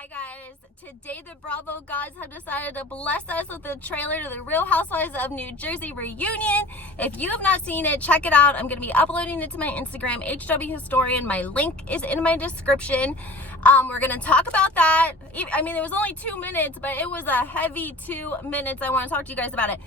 Hi guys, today the Bravo gods have decided to bless us with a trailer to the Real Housewives of New Jersey reunion. If you have not seen it, check it out. I'm going to be uploading it to my Instagram, HW Historian. My link is in my description. We're going to talk about that. I mean, it was only 2 minutes, but it was a heavy 2 minutes. I want to talk to you guys about it.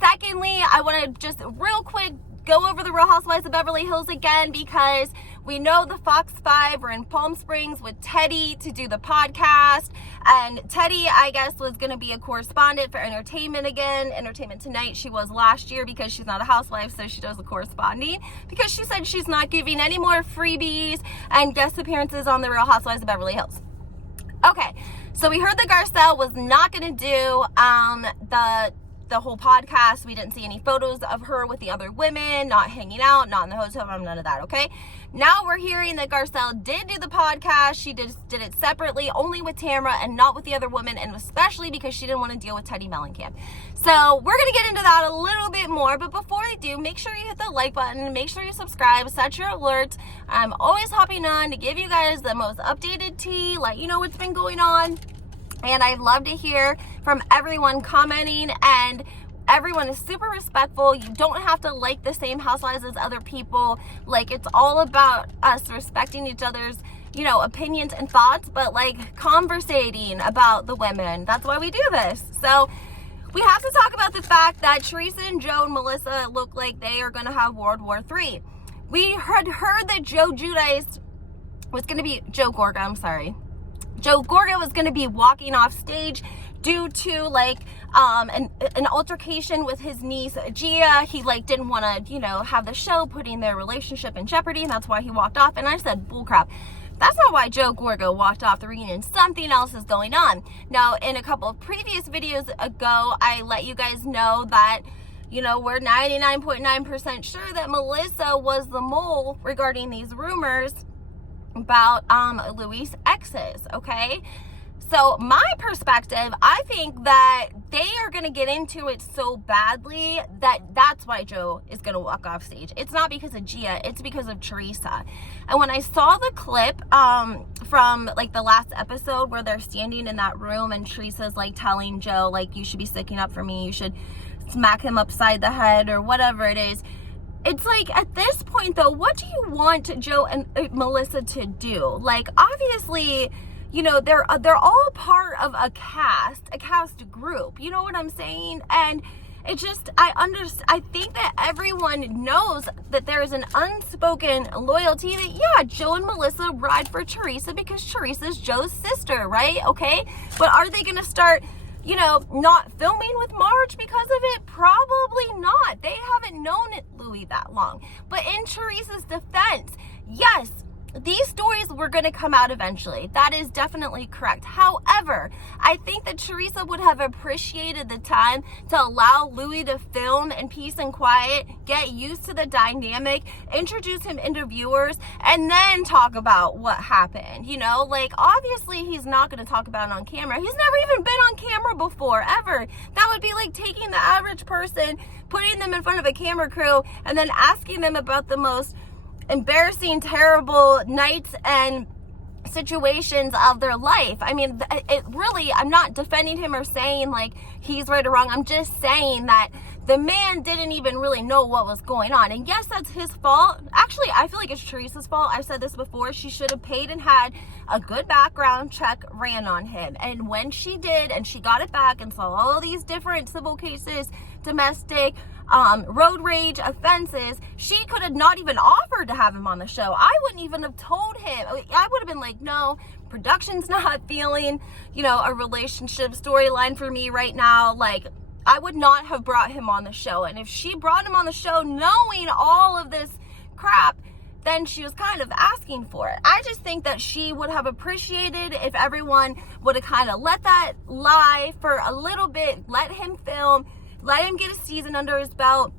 Secondly, I want to just real quick go over the Real Housewives of Beverly Hills again, because we know the Fox 5 were in Palm Springs with Teddi to do the podcast, and Teddi, I guess, was going to be a correspondent for Entertainment again. Entertainment Tonight, she was last year because she's not a housewife, so she does the corresponding, because she said she's not giving any more freebies and guest appearances on the Real Housewives of Beverly Hills. Okay, so we heard that Garcelle was not going to do the whole podcast. We didn't see any photos of her with the other women, not hanging out, not in the hotel room, none of that, okay? Now we're hearing that Garcelle did do the podcast. She did it separately, only with Tamara and not with the other women, and especially because she didn't want to deal with Teddi Mellencamp. So we're going to get into that a little bit more, but before I do, make sure you hit the like button, make sure you subscribe, set your alerts. I'm always hopping on to give you guys the most updated tea, let you know what's been going on. And I'd love to hear from everyone commenting, and everyone is super respectful. You don't have to like the same housewives as other people. Like, it's all about us respecting each other's, you know, opinions and thoughts, but like conversating about the women. That's why we do this. So we have to talk about the fact that Teresa and Joe and Melissa look like they are going to have World War III. We had heard that Joe Gorga was going to be walking off stage due to like an altercation with his niece Gia. He like didn't want to, you know, have the show putting their relationship in jeopardy, and that's why he walked off. And I said, bullcrap. That's not why Joe Gorga walked off the reunion. Something else is going on. Now, in a couple of previous videos ago, I let you guys know that, you know, we're 99.9% sure that Melissa was the mole regarding these rumors about Louie's exes, okay? So my perspective, I think that they are going to get into it so badly that that's why Joe is going to walk off stage. It's not because of Gia, it's because of Teresa. And when I saw the clip from like the last episode where they're standing in that room and Teresa's like telling Joe, like, you should be sticking up for me, you should smack him upside the head or whatever it is. It's like, at this point though, what do you want Joe and Melissa to do? Like, obviously, you know, they're all part of a cast group. You know what I'm saying? And it just, I think that everyone knows that there is an unspoken loyalty that, yeah, Joe and Melissa ride for Teresa because Teresa's Joe's sister, right? Okay? But are they going to start, you know, not filming with Marge because of it? Probably not. They haven't known Louie that long. But in Teresa's defense, yes, these stories were going to come out eventually. That is definitely correct. However, I think that Teresa would have appreciated the time to allow Louie to film in peace and quiet, get used to the dynamic, introduce him into viewers, and then talk about what happened. You know, like, obviously he's not going to talk about it on camera. He's never even been on camera before, ever. That would be like taking the average person, putting them in front of a camera crew, and then asking them about the most embarrassing, terrible nights and situations of their life. I mean, it really, I'm not defending him or saying like he's right or wrong. I'm just saying that the man didn't even really know what was going on. And yes, that's his fault. Actually, I feel like it's Teresa's fault. I've said this before. She should have paid and had a good background check ran on him. And when she did, and she got it back and saw all these different civil cases, domestic, road rage offenses, she could have not even offered to have him on the show. I wouldn't even have told him. I would have been like, no, production's not feeling, you know, a relationship storyline for me right now. Like, I would not have brought him on the show. And if she brought him on the show knowing all of this crap, then she was kind of asking for it. I just think that she would have appreciated if everyone would have kind of let that lie for a little bit, let him film, let him get a season under his belt,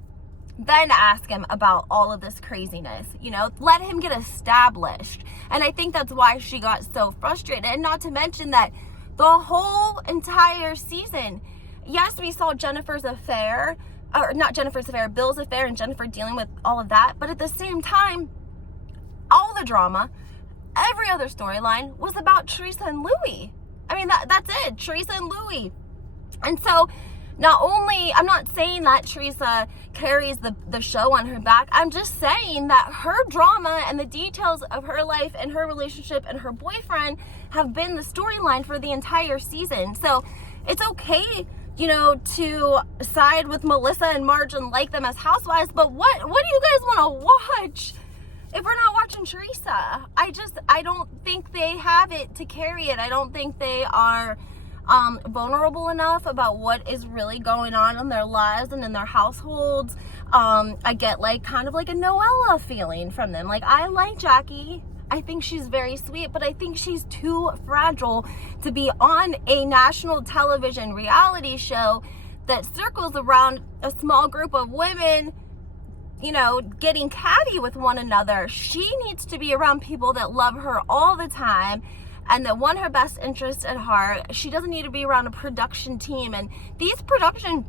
then ask him about all of this craziness, you know, let him get established. And I think that's why she got so frustrated. And not to mention that the whole entire season, yes, we saw Jennifer's affair, or not Jennifer's affair, Bill's affair, and Jennifer dealing with all of that. But at the same time, all the drama, every other storyline was about Teresa and Louie. I mean, that's it. Teresa and Louie. And so, not only, I'm not saying that Teresa carries the show on her back, I'm just saying that her drama and the details of her life and her relationship and her boyfriend have been the storyline for the entire season. So it's okay, you know, to side with Melissa and Marge and like them as housewives, but what do you guys want to watch if we're not watching Teresa? I don't think they have it to carry it. I don't think they are vulnerable enough about what is really going on in their lives and in their households. I get like kind of like a Noella feeling from them. Like, I like Jackie. I think she's very sweet, but I think she's too fragile to be on a national television reality show that circles around a small group of women, you know, getting catty with one another. She needs to be around people that love her all the time and that want her best interest at heart. She doesn't need to be around a production team. And these production,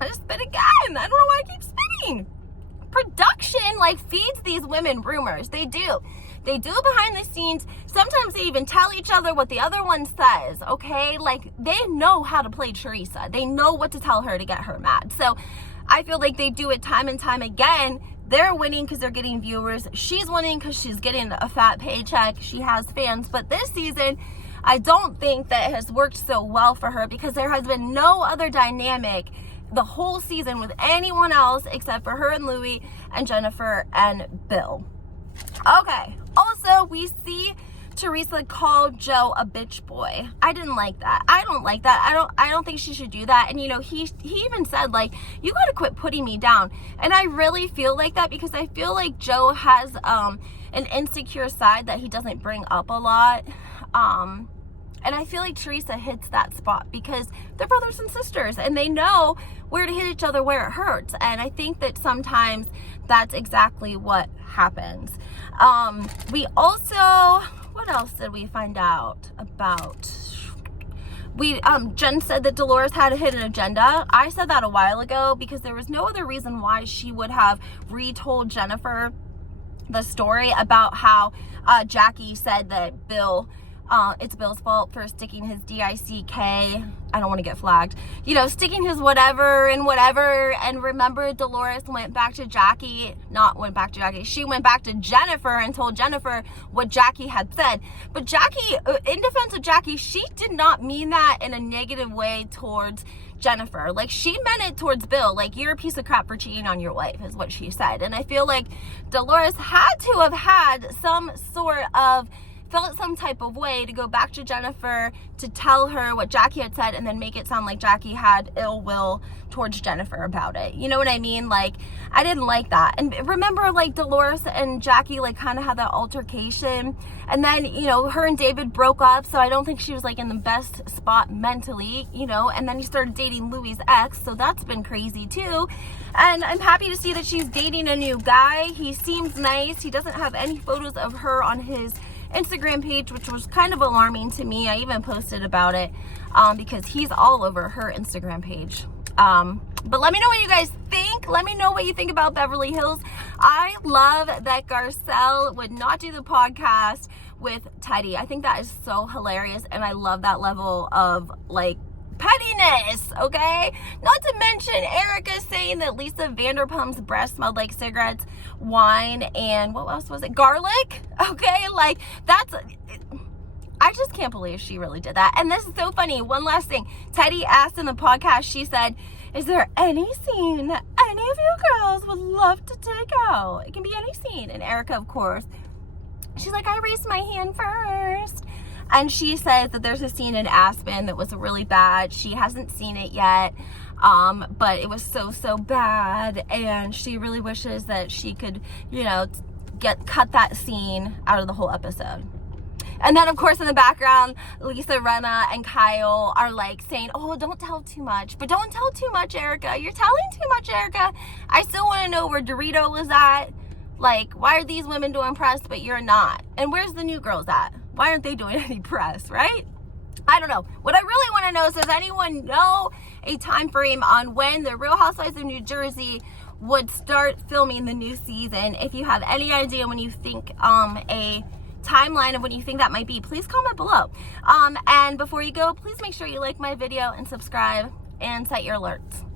I just spit again. I don't know why I keep spitting. Production like feeds these women rumors. They do. They do behind the scenes. Sometimes they even tell each other what the other one says, okay? Like, they know how to play Teresa. They know what to tell her to get her mad. So I feel like they do it time and time again. They're winning because they're getting viewers. She's winning because she's getting a fat paycheck. She has fans. But this season, I don't think that it has worked so well for her because there has been no other dynamic the whole season with anyone else except for her and Louie and Jennifer and Bill. Okay. Also, we see Teresa call Joe a bitch boy. I didn't like that. I don't like that. I don't think she should do that. And you know, he even said like, you got to quit putting me down. And I really feel like that because I feel like Joe has an insecure side that he doesn't bring up a lot. And I feel like Teresa hits that spot because they're brothers and sisters and they know where to hit each other where it hurts. And I think that sometimes that's exactly what happens. We also, what else did we find out about? Jen said that Dolores had a hidden agenda. I said that a while ago because there was no other reason why she would have retold Jennifer the story about how Jackie said that it's Bill's fault for sticking his D-I-C-K. I don't want to get flagged. You know, sticking his whatever. And remember, Dolores went back to Jackie. She went back to Jennifer and told Jennifer what Jackie had said. But Jackie, in defense of Jackie, she did not mean that in a negative way towards Jennifer. Like, she meant it towards Bill. Like, you're a piece of crap for cheating on your wife, is what she said. And I feel like Dolores had to have had felt some type of way to go back to Jennifer to tell her what Jackie had said and then make it sound like Jackie had ill will towards Jennifer about it. You know what I mean? Like, I didn't like that. And remember, like, Dolores and Jackie, like, kind of had that altercation. And then, you know, her and David broke up, so I don't think she was, like, in the best spot mentally, you know. And then he started dating Louie's ex, so that's been crazy, too. And I'm happy to see that she's dating a new guy. He seems nice. He doesn't have any photos of her on his Instagram page, which was kind of alarming to me. I even posted about it because he's all over her Instagram page. But let me know what you guys think. Let me know what you think about Beverly Hills. I love that Garcelle would not do the podcast with Teddi. I think that is so hilarious, and I love that level of, like, pettiness, okay? Not to mention Erika saying that Lisa Vanderpump's breath smelled like cigarettes, wine, and what else was it? Garlic? Okay, like, that's... I just can't believe she really did that. And this is so funny. One last thing. Teddi asked in the podcast, she said, is there any scene that any of you girls would love to take out? It can be any scene. And Erika, of course, she's like, I raised my hand first. And she says that there's a scene in Aspen that was really bad. She hasn't seen it yet, but it was so bad. And she really wishes that she could, you know, cut that scene out of the whole episode. And then, of course, in the background, Lisa, Rinnna, and Kyle are, like, saying, oh, don't tell too much. But don't tell too much, Erika. You're telling too much, Erika. I still want to know where Dorito was at. Like, why are these women doing press, but you're not? And where's the new girls at? Why aren't they doing any press, right? I don't know. What I really want to know is, does anyone know a time frame on when the Real Housewives of New Jersey would start filming the new season? If you have any idea when you think a timeline of when you think that might be, please comment below. And before you go, please make sure you like my video and subscribe and set your alerts.